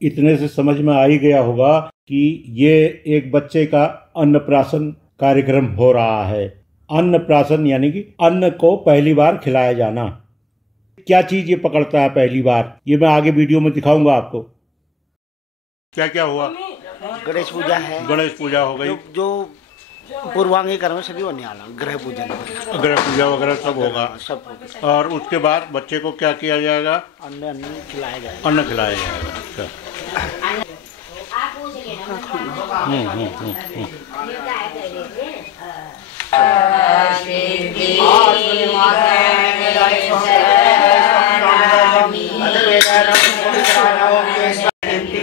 इतने से समझ में आ ही गया होगा कि ये एक बच्चे का अन्नप्राशन कार्यक्रम हो रहा है। अन्नप्राशन यानी कि अन्न को पहली बार खिलाया जाना। क्या चीज ये पकड़ता है पहली बार, ये मैं आगे वीडियो में दिखाऊंगा आपको। क्या क्या हुआ? गणेश पूजा है, गणेश पूजा हो गई, जो पूर्वांगी कर्म सभी होने वाला, ग्रह पूजन, ग्रह पूजा वगैरह सब होगा, सब। और उसके बाद बच्चे को क्या किया जाएगा? अन्न खिलाया जाएगा। अन्न खिलाया जाएगा। अच्छा।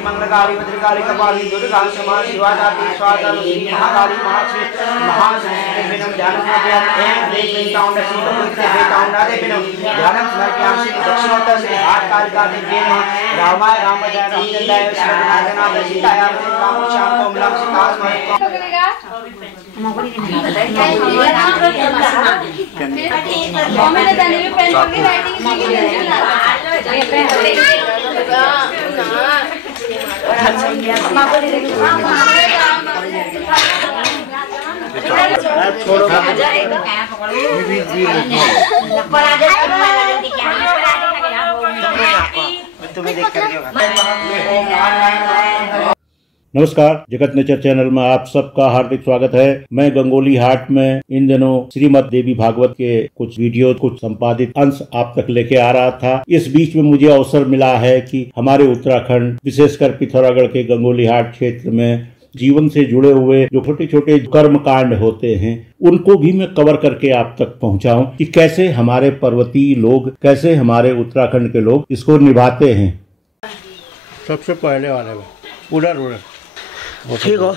मंगलकारी भद्रकाली कपाली दुर्गा क्षमा शिवादात्री स्वादात्री महाकाली महाश्री महासंस्कृतिम ध्यानं समर्पयामि। देवी काउंडसी भगवते काउंडादेविनं ध्यानं समर्पयामि। दक्षिणोत्तर से हाथ कालिका देवी नमः। रामाय रामभद्राय रामचंद्राय श्रीनाथनाय सीताय कामोक्षां कोमलं सीतास्मय। नमस्कार, जगत नेचर चैनल में आप सबका हार्दिक स्वागत है। मैं गंगोली हाट में इन दिनों श्रीमद् देवी भागवत के कुछ वीडियो, कुछ संपादित अंश आप तक लेके आ रहा था। इस बीच में मुझे अवसर मिला है कि हमारे उत्तराखंड, विशेषकर पिथौरागढ़ के गंगोली हाट क्षेत्र में जीवन से जुड़े हुए जो छोटे छोटे कर्म कांड होते हैं, उनको भी मैं कवर करके आप तक पहुंचाऊं कि कैसे हमारे पर्वतीय लोग, कैसे हमारे उत्तराखंड के लोग इसको निभाते हैं। सबसे पहले वाले में उधर ठीक हो,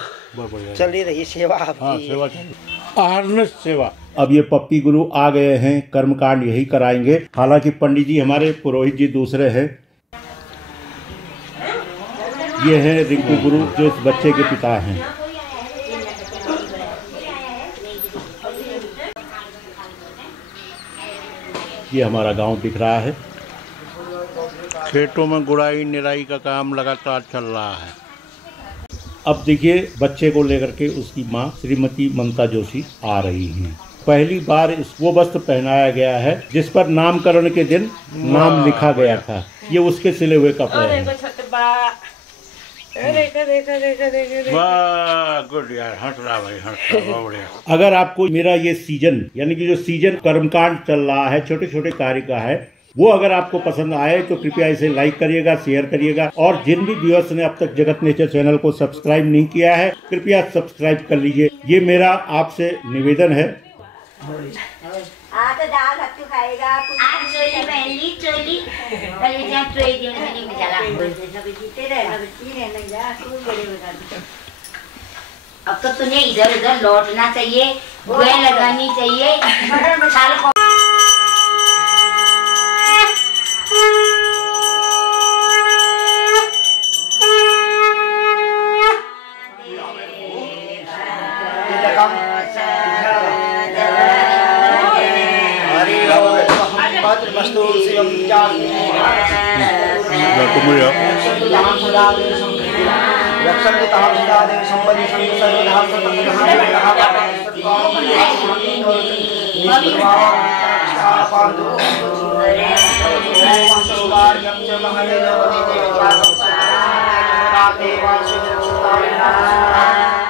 चलिए रही सेवा। हाँ, सेवा चाहिए, सेवा। अब ये पप्पी गुरु आ गए हैं, कर्मकांड यही कराएंगे। हालांकि पंडित जी हमारे पुरोहित जी दूसरे हैं। ये हैं रिंकू गुरु, जो इस बच्चे के पिता हैं। ये हमारा गांव दिख रहा है। खेतों में गुड़ाई निराई का काम लगातार चल रहा है। अब देखिए, बच्चे को लेकर के उसकी माँ श्रीमती ममता जोशी आ रही हैं। पहली बार इसको वस्त्र पहनाया गया है जिस पर नामकरण के दिन नाम लिखा गया था। ये उसके सिले हुए कपड़े हैं। गुड यार, हंस रहा भाई, हंस रहा, बढ़िया। अगर आपको मेरा ये सीजन यानी कि जो सीजन कर्मकांड चल रहा है, छोटे छोटे कार्य का है, वो अगर आपको पसंद आए तो कृपया इसे लाइक करिएगा, शेयर करिएगा। और जिन भी व्यूअर्स ने अब तक जगत नेचर चैनल को सब्सक्राइब नहीं किया है, कृपया सब्सक्राइब कर लीजिए। ये मेरा आपसे निवेदन है। तो दाल हत्तू खाएगा। आज चोली पहली चोली कलेजा ट्रे दिन में निकला। सब जीते रहे, सब पी रहे, लग जा खूब बड़े बता दो। अब तो तूने इधर उधर लौटना चाहिए, गोए लगानी चाहिए। साल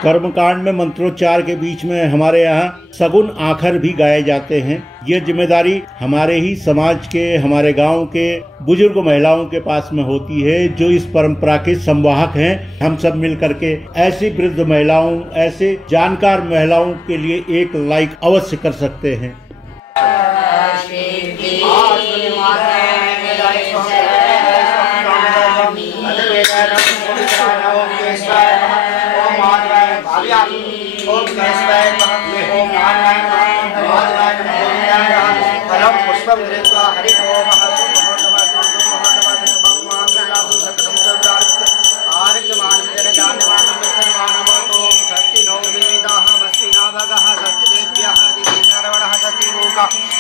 कर्मकांड में मंत्रोच्चार के बीच में हमारे यहाँ सगुन आखर भी गाए जाते हैं। ये जिम्मेदारी हमारे ही समाज के, हमारे गांव के बुजुर्ग महिलाओं के पास में होती है, जो इस परंपरा के संवाहक हैं। हम सब मिल करके ऐसी वृद्ध महिलाओं, ऐसे जानकार महिलाओं के लिए एक लाइक अवश्य कर सकते हैं। ओम पुष्पं धृत्वा हरि ओम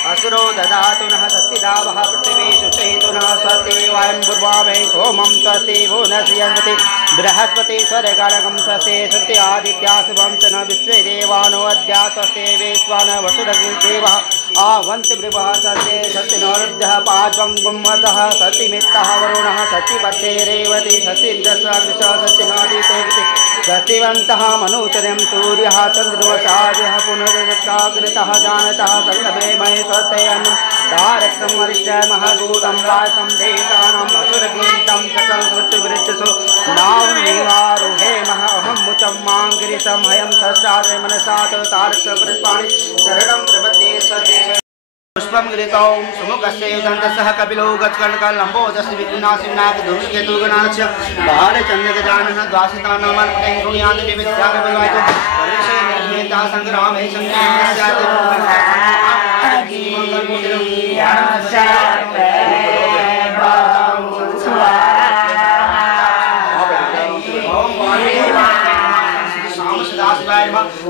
असुरो ददातु नः स्वस्ति दावः पृथिवी सुषयतु नः स्वस्ति वायं पूर्वामे सोमं स्वस्ति भुवनश्रियन्ति बृहस्पति स्वर्गणकं स्वस्ति स्वस्ति आदित्या शुभं च न विश्वे देवानो अद्या स्वस्ति वैश्वान वसुरदेवः आवन्त बृहः स्वस्ति स्वस्ति नरुद्धः पाद्वं गुम्मतः स्वस्ति मित्तः वरुणः स्वस्ति पक्षे रेवति स्वस्ति इन्द्रस्वादृशः स्वस्ति नादितेवति स्वस्तिवन्तः मनोचर्यं सूर्यः चन्द्रमसादिः पुनरुत्काग्नितः जानतः संगमे महे स्वस्त्यन्नं तारकं वरिष्ठः महभूतं वासं देवतानाम् असुरगीतं सकलं स्मृतिवृद्धसो नावमेवारुहे महं मुचं मां गिरिशं हयं सस्तारे मनसात् तारकवृत्पाणि शरणं प्रपद्ये सते पुष्पं गृहीतौ सुमुखस्य युधन्तसः कपिलो गच्छकर्णकलम्बोदस्य विघ्नासिनाथ धूमकेतुगणाक्ष बालचन्द्रगजाननः द्वासितानामार्पणं गुण्यान् विविध्यारविवाचो परिषे निर्भेदः सङ्ग्रामे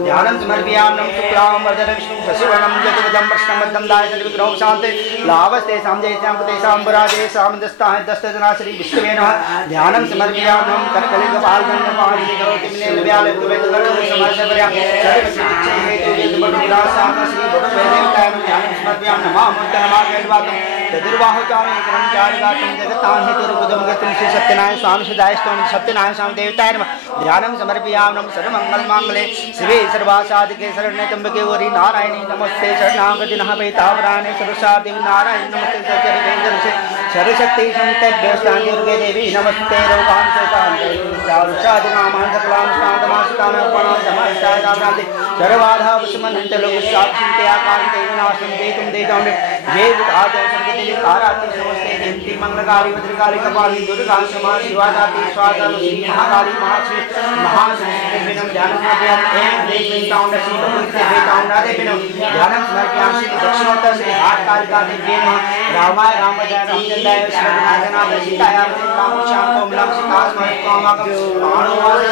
ध्यानं समर्पयामि शुक्लां वरदं विष्णुं शशिवर्णं चतुर्भुजं प्रश्नबद्धं दायकविग्रहं शान्ते लाभस्तेषां जयितां तेषां पराजयेषां दस्ताः श्री विष्णुवे नमः ध्यानं समर्पयामि कर्कलिकपालगण्डपाणि करोति सत्यनारायण स्वामी सदायस्तों सत्यनारायण स्वामी देवताय नमः ध्यानं समर्पयामि सर्वमंगलमांगल्ये शिवे सर्वासाधिके शरण्ये त्र्यंबके गौरी नारायणी नमस्ते शरणागति नमः सर्वसाधि नारायण नमस्ते सरस्वती सर्वशक्ति संतेभ्यो शांति दुर्गे देवी नमस्ते रोगां शैतान्ते सर्वसाधि नामान् सकलां शान्तमास्तामर्पणां धमास्तादाभ्रान्ति सर्वाधा विस्मन्ते लोकसाक्षिन्ते आकान्ते विनाशन्ते तुम देजाम्बे ये बुधाते सर्वते ताराति नमस्ते देवी मंगलकारी भद्रकाली कपाली दुर्गा क्षमा शिवा दाती स्वाहा लक्ष्मी महाकाली महाश्री महासंस्कृतिं ध्यानं समर्पयामि देवी ताउंडसी भगवते ताउंडादेविनं ध्यानं समर्पयामि दक्षिणोत्तर श्री हाटकालिका देवी नमः रामाय रामजय रामचंद्राय श्रीनाथनाथ सीताय रामश्याम कोमलम सीतास्मै कामकं पाणोवास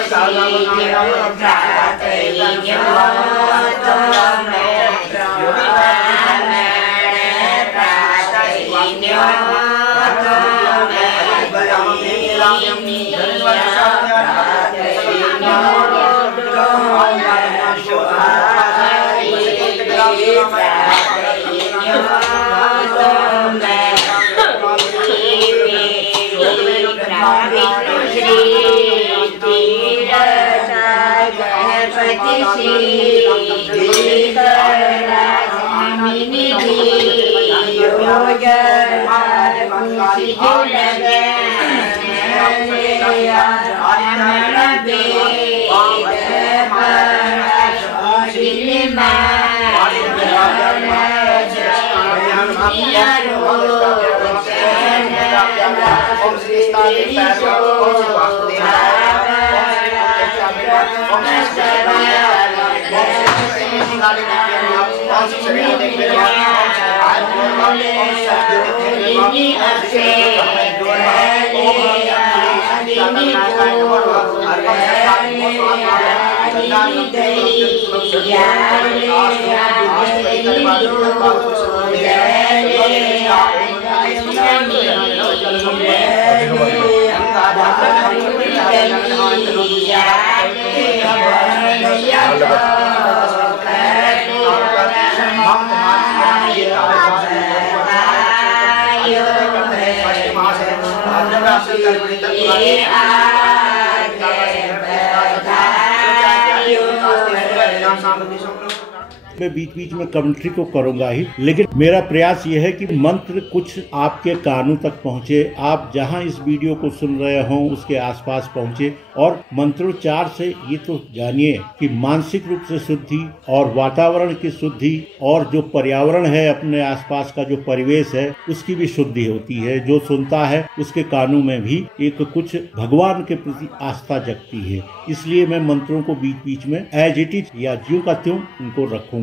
मैं बीच बीच में कमेंट्री को करूंगा ही, लेकिन मेरा प्रयास यह है कि मंत्र कुछ आपके कानों तक पहुंचे, आप जहां इस वीडियो को सुन रहे हों उसके आसपास पहुंचे और मंत्रोच्चार से ये तो जानिए कि मानसिक रूप से शुद्धि और वातावरण की शुद्धि और जो पर्यावरण है अपने आसपास का जो परिवेश है उसकी भी शुद्धि होती है। जो सुनता है उसके कानों में भी एक कुछ भगवान के प्रति आस्था जगती है। इसलिए मैं मंत्रों को बीच बीच में एज इट इज या ज्यों का त्यों उनको रखूंगा।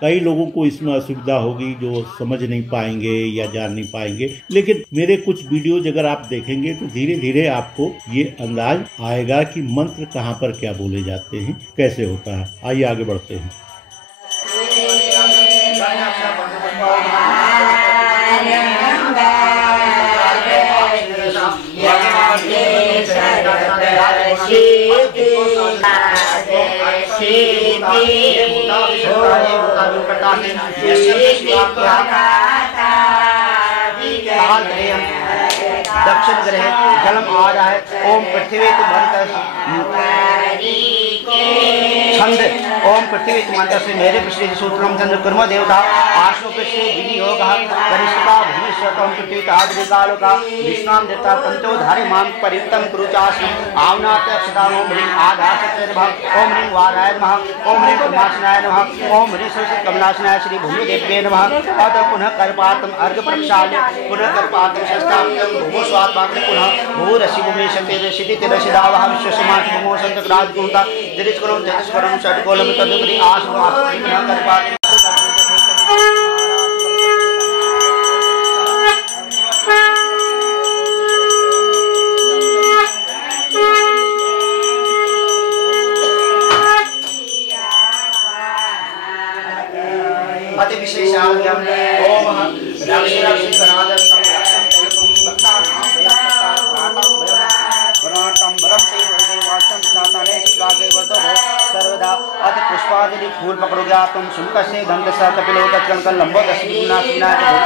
कई लोगों को इसमें असुविधा होगी जो समझ नहीं पाएंगे या जान नहीं पाएंगे, लेकिन मेरे कुछ वीडियोज अगर आप देखेंगे तो धीरे धीरे आपको ये अंदाज आएगा कि मंत्र कहाँ पर क्या बोले जाते हैं, कैसे होता है। आइए आगे बढ़ते हैं। दक्षिण ग्रह जलम आ रहा है। ओम पृथ्वी छंद ओम पृथ्वी मंत्र से मेरे पृष्ठ सूत्रम चंद्र कर्म देवता आश्लो पृष्ठे विनियोग कनिष्ठा भूमिष्ठम पृथ्वी आदिकालोका विष्णाम देवता तंतो धारे मां परिवृतम कुरुचास्म आवनात अक्षताम ओम ह्रीं आधासते नमः ओम ह्रीं वाराय नमः ओम ह्रीं ब्रह्मासनाय नमः ओम ह्रीं सरस्वती कमलासनाय श्री भूमि देव्ये नमः अत पुनः कर्पातम अर्घ प्रक्षाल्य पुनः कर्पातम शस्त्राप्तम भूमो स्वात्माग्नि पुनः भूरसि भूमि शक्ति रसिति तिरसिदावः विश्वसमाज भूमो संतग्राज गुणता जरिष्करम जतिष्करम षट्कोलम तदुपरि आसु आसु पुनः कर्पातम। अति विशेषाज्ञम ओम रक्षि रक्षि कनादर संरक्षण तेलुकुम भक्तानां भयं वराटम वरम ते वैदेवाचम जाताने शिवागे वर्धो सर्वदा अति पुष्पादि फूल पकड़ोगे आप तुम शुल्क से गंध सा कपिलो कचकन लंबो दशमी गुना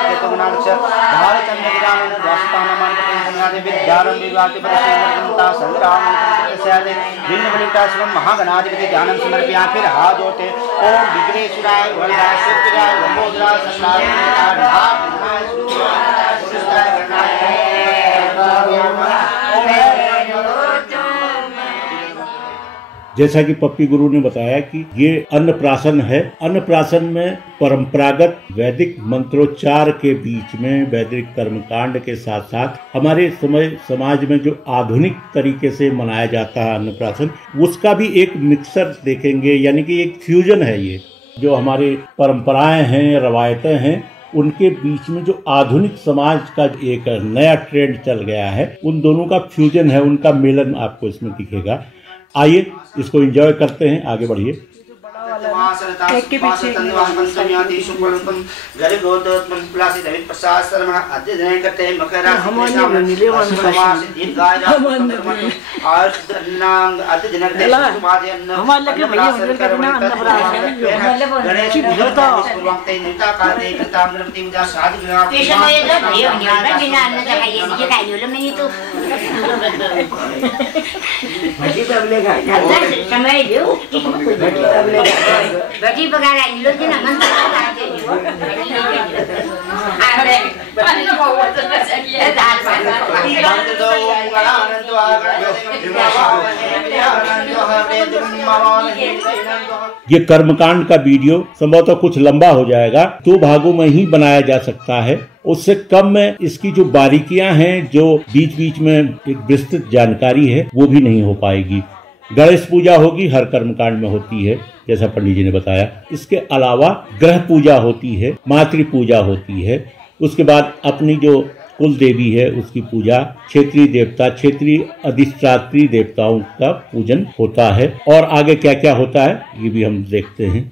केतु गुणाक्ष धार चंद्र गिरामन वासुतानमान कपिंसनादि विद्यारं विवाति परशेन्द्रगंता संग्राम सेदे भिन्न बलिता शिवम महागणाधिपति ध्यानं समर्पया फिर हाथ जोड़ते ओम विघ्नेश्वराय वरदाय सिद्धिराय लंबोदराय सन्नारायणाय सुरस्ताय गणाय जैसा कि पप्पी गुरु ने बताया कि ये अन्नप्राशन है। अन्नप्राशन में परंपरागत वैदिक मंत्रोच्चार के बीच में वैदिक कर्मकांड के साथ साथ हमारे समाज में जो आधुनिक तरीके से मनाया जाता है अन्नप्राशन, उसका भी एक मिक्सर देखेंगे, यानी कि एक फ्यूजन है। ये जो हमारी परंपराएं हैं, रवायतें हैं, उनके बीच में जो आधुनिक समाज का एक नया ट्रेंड चल गया है, उन दोनों का फ्यूजन है, उनका मिलन आपको इसमें दिखेगा। आइए इसको एंजॉय करते हैं, आगे बढ़िए। एक के पीछे पंचम्याति सुपलंतम गरीबोदत्मन प्लासी दवित प्रसाद शर्मा अद्य दिन करते हैं मकर राशि समास दीर्घाय और नांग अद्य दिन करते हैं सुमादि अन्न हमारे लगे भैया मंदिर करना अन्न गणेश भगवता वक्त नेता काले पिता गणपति पूजा शादी विवाह पेशा में जो भैया मंदिर बिना अन्न का ये खाई लो नहीं तो भजी तब ले खाए समय दो बड़ी बगाड़ा इन लोग ना मन लगा के अरे पानी का वो तो ये दाल पानी दो गड़ा आनंद ये कर्मकांड का वीडियो संभवतः कुछ लंबा हो जाएगा, 2 भागों में ही बनाया जा सकता है। उससे कम में इसकी जो बारीकियां हैं, जो बीच बीच में एक विस्तृत जानकारी है, वो भी नहीं हो पाएगी। गणेश पूजा होगी, हर कर्मकांड में होती है जैसा पंडित जी ने बताया। इसके अलावा ग्रह पूजा होती है, मातृ पूजा होती है, उसके बाद अपनी जो कुल देवी है उसकी पूजा, क्षेत्रीय देवता, क्षेत्रीय अधिष्ठात्री देवताओं का पूजन होता है, और आगे क्या क्या होता है ये भी हम देखते हैं।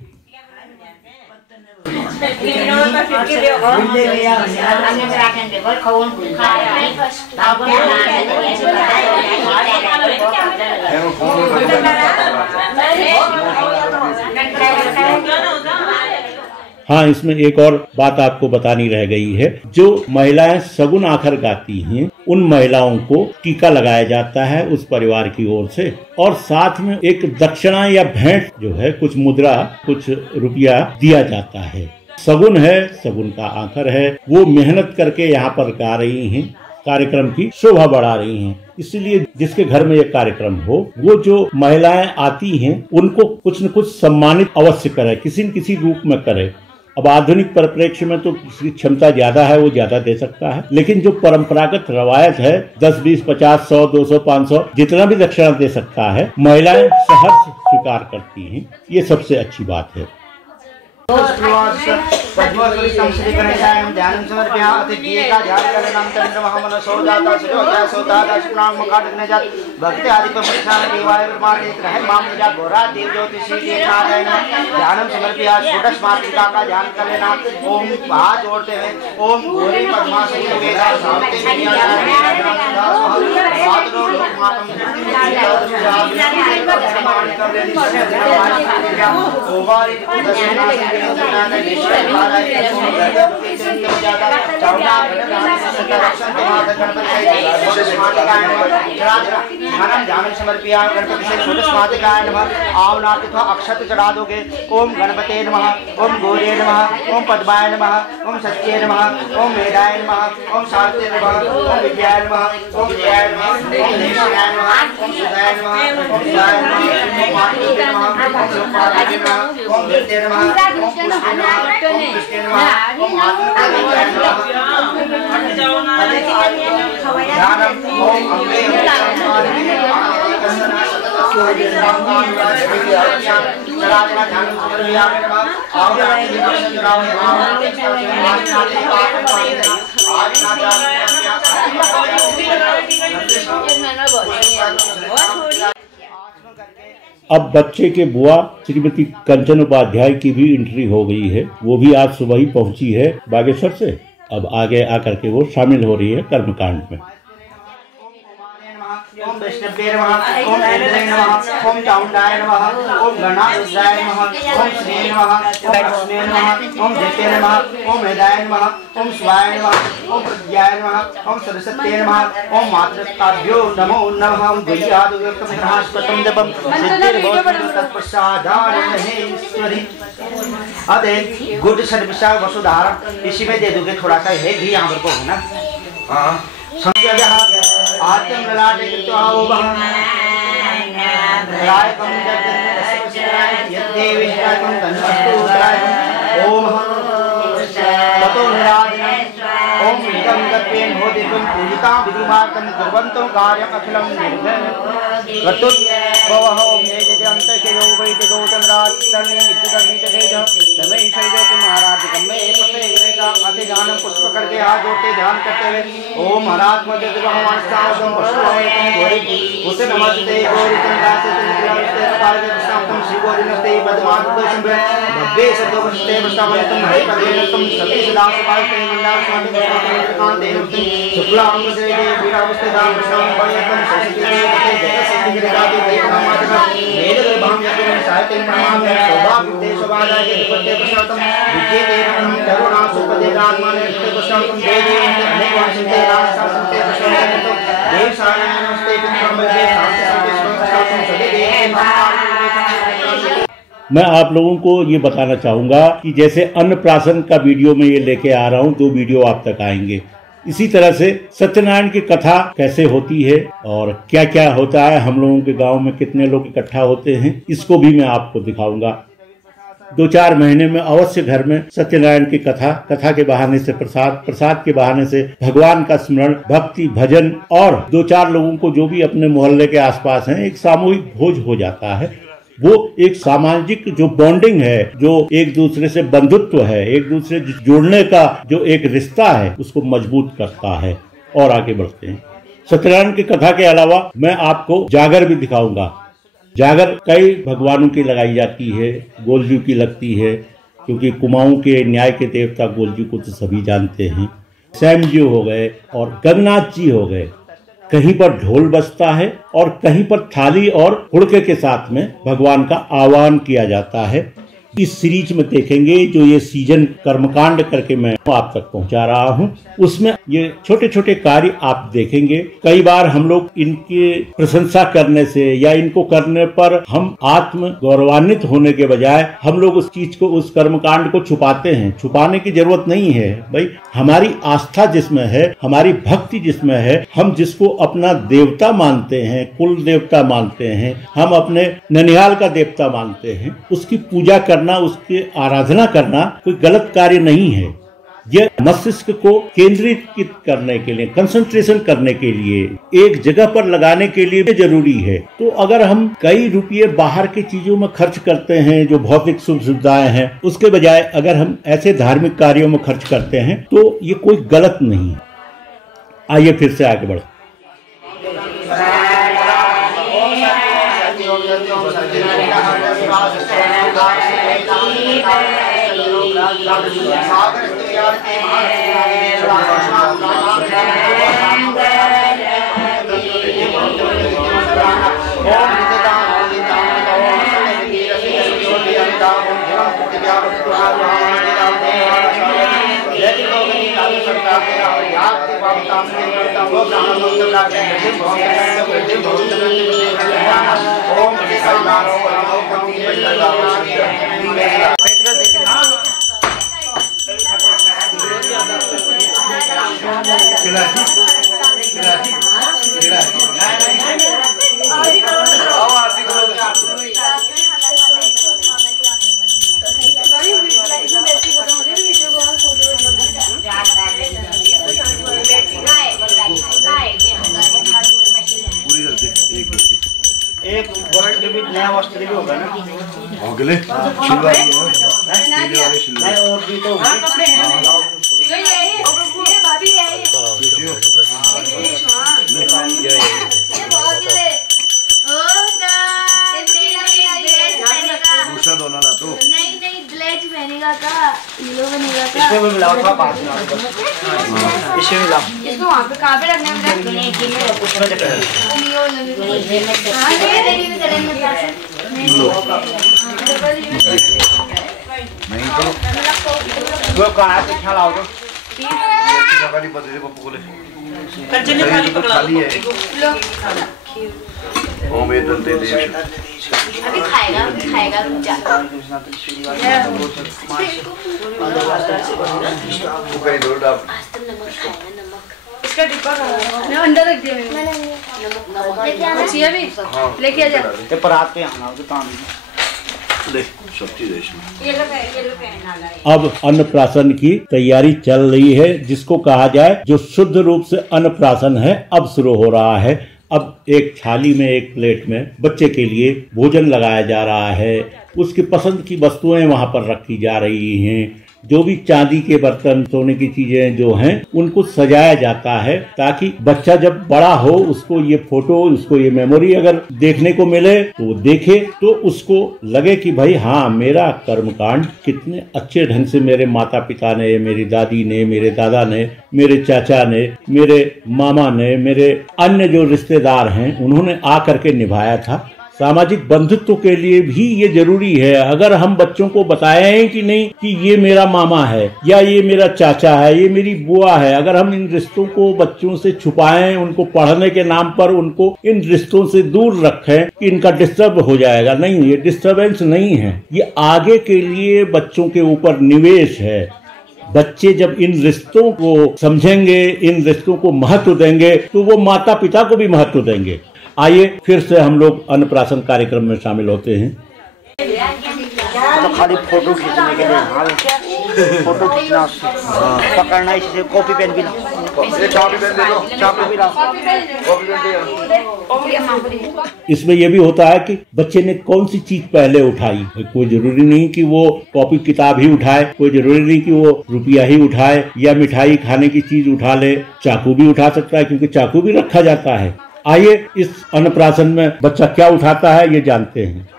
हाँ, इसमें एक और बात आपको बतानी रह गई है। जो महिलाएं सगुन आखर गाती हैं, उन महिलाओं को टीका लगाया जाता है उस परिवार की ओर से, और साथ में एक दक्षिणा या भेंट जो है, कुछ मुद्रा, कुछ रुपया दिया जाता है। सगुन है, सगुन का आखर है, वो मेहनत करके यहाँ पर गा रही हैं, कार्यक्रम की शोभा बढ़ा रही हैं। इसलिए जिसके घर में ये कार्यक्रम हो, वो जो महिलाएं आती हैं उनको कुछ न कुछ सम्मानित अवश्य करे, किसी न किसी रूप में करे। अब आधुनिक परिप्रेक्ष्य में तो किसी क्षमता ज्यादा है, वो ज्यादा दे सकता है, लेकिन जो परंपरागत रवायत है 10, 20, 50, 100, 200, 500 जितना भी दक्षिणा दे सकता है, महिलाएं सहर्ष स्वीकार करती हैं। ये सबसे अच्छी बात है। पद्मवती संश्री गणेशाय ध्यानं समर्पयामि। अतिथि का ध्यान करनाम चंद्रमा मनसो जाता सुजोता सोता दशनाम मुखाग्नि जात भक्ति आदि परिश्राम देवाय परमात्मा रहे माम पूजा घोरा देव ज्योतिषी के नारायण ध्यानं समर्पयामि। छोटस मातृका का ध्यान कर लेना। ओम हाथ जोड़ते हैं। ओम गौरी पद्मासनी वेदा सामते साधनो लोकमातम ओवारी अक्षत चढ़ा दोगे। ओम गणपते नमः। ओम गौरे नमः। ओम पद्माय नमः। ओम सत्ये नमः। ओम वेदाय नमः। ओम शांते नमः। ओम विद्याय नमः। ओम जयाय नमः। ओम देशाय नमः। ओम सुधाय नमः। ओम सुधाय नमः। ओम मातृके नमः। ओम लोकपालाय नमः। ओम विद्ये नमः। ओम पुष्टे नमः। ओम कृष्णे नमः। ओम आत्मके नमः। ध्यानम ओम अम्बे अब बच्चे के बुआ श्रीमती कंचन उपाध्याय की भी एंट्री हो गई है। वो भी आज सुबह ही पहुंची है बागेश्वर से। अब आगे आकर के वो शामिल हो रही है कर्मकांड में। ओम वैष्णवे नमः। ओम इंद्रे नमः। ओम चामुंडाय नमः। ओम गणाधीशाय नमः। ओम श्री नमः। ओम लक्ष्मी नमः। ओम जयते नमः। ओम वेदाय नमः। ओम शिवाय नमः। ओम प्रज्ञाय नमः। ओम सरस्वती नमः। ओम मातृकाभ्यो नमो नमः। ओम गुह्यादुक्तं बृहस्पतिं जपं सिद्धिर्भवतु तत्प्रसादानमेश्वरी। अब एक गुड सर्विसा वसुधारा इसी में दे दोगे थोड़ा सा है घी यहाँ पर को है ना। हाँ संज्ञा आत्म ललाटे कृत्वा ओवः रायकं जगन्नस्वराय यद्देवी रायकं तन्नस्तु रायकं ओम ततो निराजनं ओम इदं गत्वेन होदितं पूजितां विधिमार्गं कुर्वन्तं कार्यम् अखिलं निर्धनं वतुत् भवः ओम नेजन्तयो वैदिको चन्द्रात्तने विद्युदग्नितेज तमे शैजोति महाराज कम्मे प्रत्येकरेका अति ध्यानं पुष्प करके हाथ जोड़ते ध्यान करते हुए ओम महाराज मध्य भगवान सावसं पशुवैकं गौरी उसे नमस्ते गौरी चन्द्रासे चन्द्रासे पारगतम श्री गौरी नमस्ते पद्मादोषं भव्ये सद्वस्ते वस्तावयतं हरे पदेनतं सती सदा सपालते मंदार स्वामी कांते शुक्लांगसे वीरावस्ते दान प्रसाद पयतं सरस्वती जगत वेद भाम यज्ञ साहित्य प्रमाण शोभा विद्ये शोभादाय दुपट्टे प्रसादम विद्ये देवनं करुणा सुपदे राजमान विद्ये प्रसादम देवी अनेक वासिते राज शासनते प्रसादम देव सारायण नमस्ते कुंभे शांति शांति प्रसादम सदे देव मैं आप लोगों को ये बताना चाहूंगा कि जैसे अन्नप्राशन का वीडियो में ये लेके आ रहा हूँ, 2 वीडियो आप तक आएंगे। इसी तरह से सत्यनारायण की कथा कैसे होती है और क्या क्या होता है, हम लोगों के गांव में कितने लोग इकट्ठा होते हैं, इसको भी मैं आपको दिखाऊंगा। 2-4 महीने में अवश्य घर में सत्यनारायण की कथा के बहाने से प्रसाद के बहाने से भगवान का स्मरण, भक्ति, भजन और 2-4 लोगों को जो भी अपने मोहल्ले के आसपास हैं एक सामूहिक भोज हो जाता है। वो एक सामाजिक जो बॉन्डिंग है, जो एक दूसरे से बंधुत्व है, एक दूसरे जोड़ने का जो एक रिश्ता है, उसको मजबूत करता है और आगे बढ़ते हैं। सत्यनारायण की कथा के अलावा मैं आपको जागर भी दिखाऊंगा। जागर कई भगवानों की लगाई जाती है, गोलजू की लगती है, क्योंकि कुमाऊं के न्याय के देवता गोलजू को तो सभी जानते हैं। श्याम जी हो गए और गंगनाथ जी हो गए। कहीं पर ढोल बजता है और कहीं पर थाली और हुड़के के साथ में भगवान का आह्वान किया जाता है। इस सीरीज में देखेंगे जो ये सीजन कर्मकांड करके मैं आप तक पहुंचा रहा हूं, उसमें ये छोटे छोटे कार्य आप देखेंगे। कई बार हम लोग इनकी प्रशंसा करने से या इनको करने पर हम आत्म गौरवान्वित होने के बजाय हम लोग उस चीज को, उस कर्मकांड को छुपाते हैं। छुपाने की जरूरत नहीं है भाई। हमारी आस्था जिसमें है, हमारी भक्ति जिसमें है, हम जिसको अपना देवता मानते हैं, कुल देवता मानते हैं, हम अपने ननिहाल का देवता मानते हैं, उसकी पूजा करना, उसकी आराधना करना कोई गलत कार्य नहीं है। यह मस्तिष्क को केंद्रित करने के लिए, कंसंट्रेशन करने के लिए, एक जगह पर लगाने के लिए जरूरी है। तो अगर हम कई रुपये बाहर की चीजों में खर्च करते हैं जो भौतिक सुख सुविधाएं हैं, उसके बजाय अगर हम ऐसे धार्मिक कार्यों में खर्च करते हैं तो ये कोई गलत नहीं है। आइए फिर से आगे बढ़े। एक वस्त्र भी नया वस्त्र भी होगा ना अगले और भी तो नहीं ब्लेज बनेगा का येलो बनेगा का इसमें भी मिलाओ थोड़ा पास में इसमें मिलाओ इसको वहाँ पे कहाँ पे रखना है उसमें देखो नहीं तो वो कहाँ से खिलाओ तो गाड़ी बदले पप्पू को ले कंचने खाली पकड़ा खाली है ओ मैं तो दे दे अभी खाएगा रुक जा तू कहीं दो डाब आज तो नमक खाएगा नमक इसका डिब्बा कहाँ मैं अंदर रख दिया मैंने नमक लेके आना चाहिए अभी लेके आ जा ये परात पे आना हो तो काम ले सब चीज है इसमें। ये लो पहना ला अब अन्नप्राशन की तैयारी चल रही है, जिसको कहा जाए जो शुद्ध रूप से अन्नप्राशन है अब शुरू हो रहा है। अब एक थाली में, एक प्लेट में बच्चे के लिए भोजन लगाया जा रहा है। उसकी पसंद की वस्तुएं वहां पर रखी जा रही हैं। जो भी चांदी के बर्तन, सोने की चीजें जो हैं, उनको सजाया जाता है ताकि बच्चा जब बड़ा हो उसको ये फोटो, उसको ये मेमोरी अगर देखने को मिले तो वो देखे तो उसको लगे कि भाई हाँ, मेरा कर्मकांड कितने अच्छे ढंग से मेरे माता पिता ने, मेरी दादी ने, मेरे दादा ने, मेरे चाचा ने, मेरे मामा ने, मेरे अन्य जो रिश्तेदार हैं उन्होंने आकर के निभाया था। सामाजिक बंधुत्व के लिए भी ये जरूरी है। अगर हम बच्चों को बताएं कि नहीं कि ये मेरा मामा है या ये मेरा चाचा है, ये मेरी बुआ है, अगर हम इन रिश्तों को बच्चों से छुपाएं, उनको पढ़ने के नाम पर उनको इन रिश्तों से दूर रखें कि इनका डिस्टर्ब हो जाएगा, नहीं, ये डिस्टर्बेंस नहीं है, ये आगे के लिए बच्चों के ऊपर निवेश है। बच्चे जब इन रिश्तों को समझेंगे, इन रिश्तों को महत्व देंगे तो वो माता पिता को भी महत्व देंगे। आइए फिर से हम लोग अन्नप्राशन कार्यक्रम में शामिल होते हैं। तो खाली फोटो खींचने के लिए फोटो खींचना, पकड़ना, इससे कॉपी पेन भी लाओ, चाबी पेन दे दो, चाबी भी लाओ। कॉपी पेन दे। इसमें यह भी होता है कि बच्चे ने कौन सी चीज पहले उठाई। कोई जरूरी नहीं कि वो कॉपी किताब ही उठाए, कोई जरूरी नहीं कि वो रुपया ही उठाए या मिठाई खाने की चीज उठा ले। चाकू भी उठा सकता है क्योंकि चाकू भी रखा जाता है। आइए इस अन्नप्राशन में बच्चा क्या उठाता है ये जानते हैं।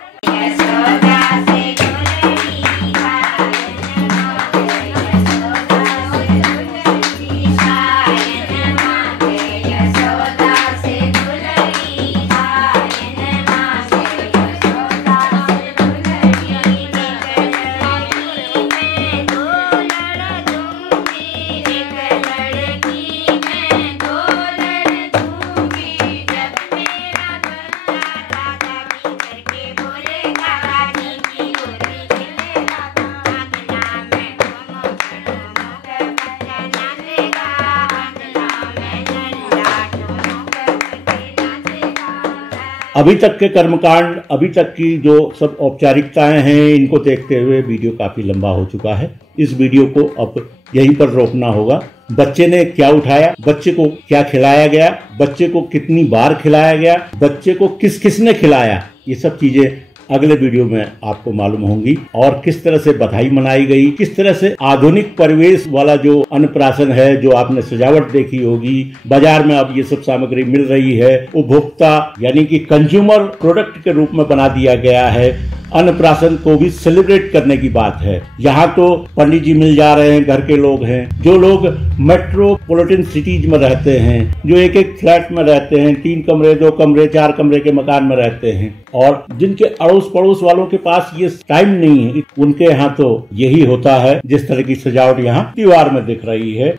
अभी तक के कर्मकांड, अभी तक की जो सब औपचारिकताएं हैं, इनको देखते हुए वीडियो काफी लंबा हो चुका है। इस वीडियो को अब यहीं पर रोकना होगा। बच्चे ने क्या उठाया, बच्चे को क्या खिलाया गया, बच्चे को कितनी बार खिलाया गया, बच्चे को किस किसने खिलाया, ये सब चीजें अगले वीडियो में आपको मालूम होंगी। और किस तरह से बधाई मनाई गई, किस तरह से आधुनिक परिवेश वाला जो अन्नप्राशन है, जो आपने सजावट देखी होगी, बाजार में अब ये सब सामग्री मिल रही है, उपभोक्ता यानी कि कंज्यूमर प्रोडक्ट के रूप में बना दिया गया है। अन्नप्राशन को भी सेलिब्रेट करने की बात है। यहाँ तो पंडित जी मिल जा रहे हैं, घर के लोग हैं, जो लोग मेट्रोपॉलिटन सिटीज में रहते हैं, जो एक एक फ्लैट में रहते हैं, 3 कमरे 2 कमरे 4 कमरे के मकान में रहते हैं, और जिनके अड़ोस पड़ोस वालों के पास ये टाइम नहीं है, उनके यहाँ तो यही होता है। जिस तरह की सजावट यहाँ दीवार में दिख रही है।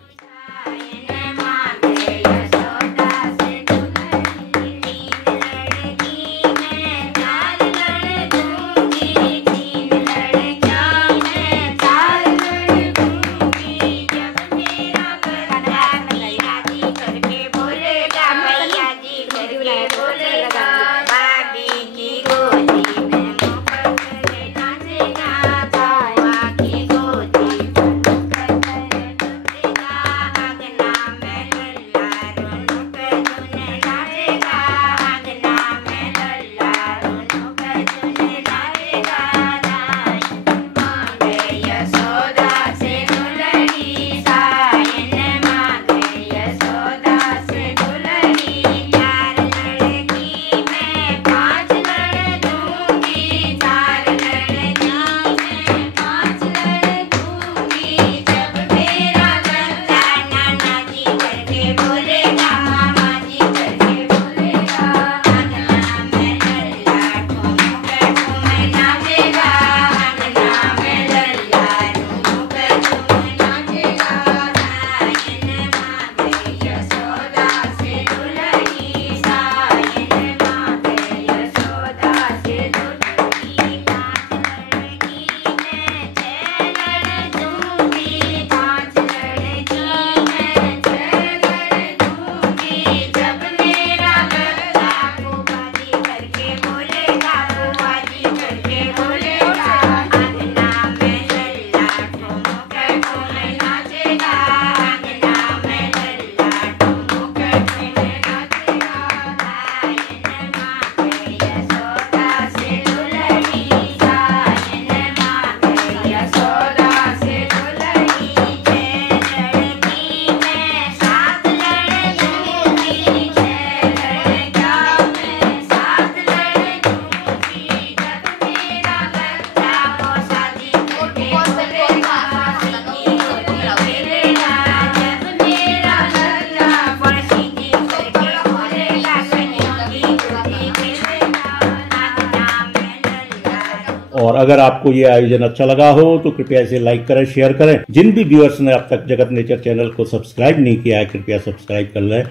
और अगर आपको ये आयोजन अच्छा लगा हो तो कृपया इसे लाइक करें, शेयर करें। जिन भी व्यूअर्स ने अब तक जगत नेचर चैनल को सब्सक्राइब नहीं किया है, कृपया सब्सक्राइब कर लें।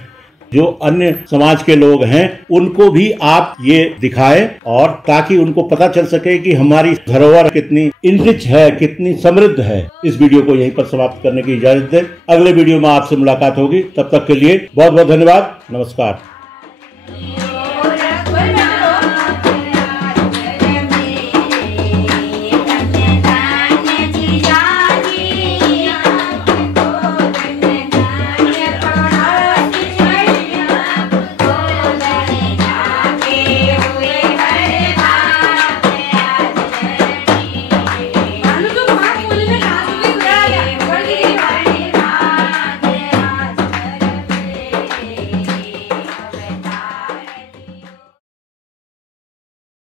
जो अन्य समाज के लोग हैं उनको भी आप ये दिखाएं, और ताकि उनको पता चल सके कि हमारी धरोहर कितनी इनरिच है, कितनी समृद्ध है। इस वीडियो को यहीं पर समाप्त करने की इजाजत दें। अगले वीडियो में आपसे मुलाकात होगी, तब तक के लिए बहुत बहुत धन्यवाद। नमस्कार।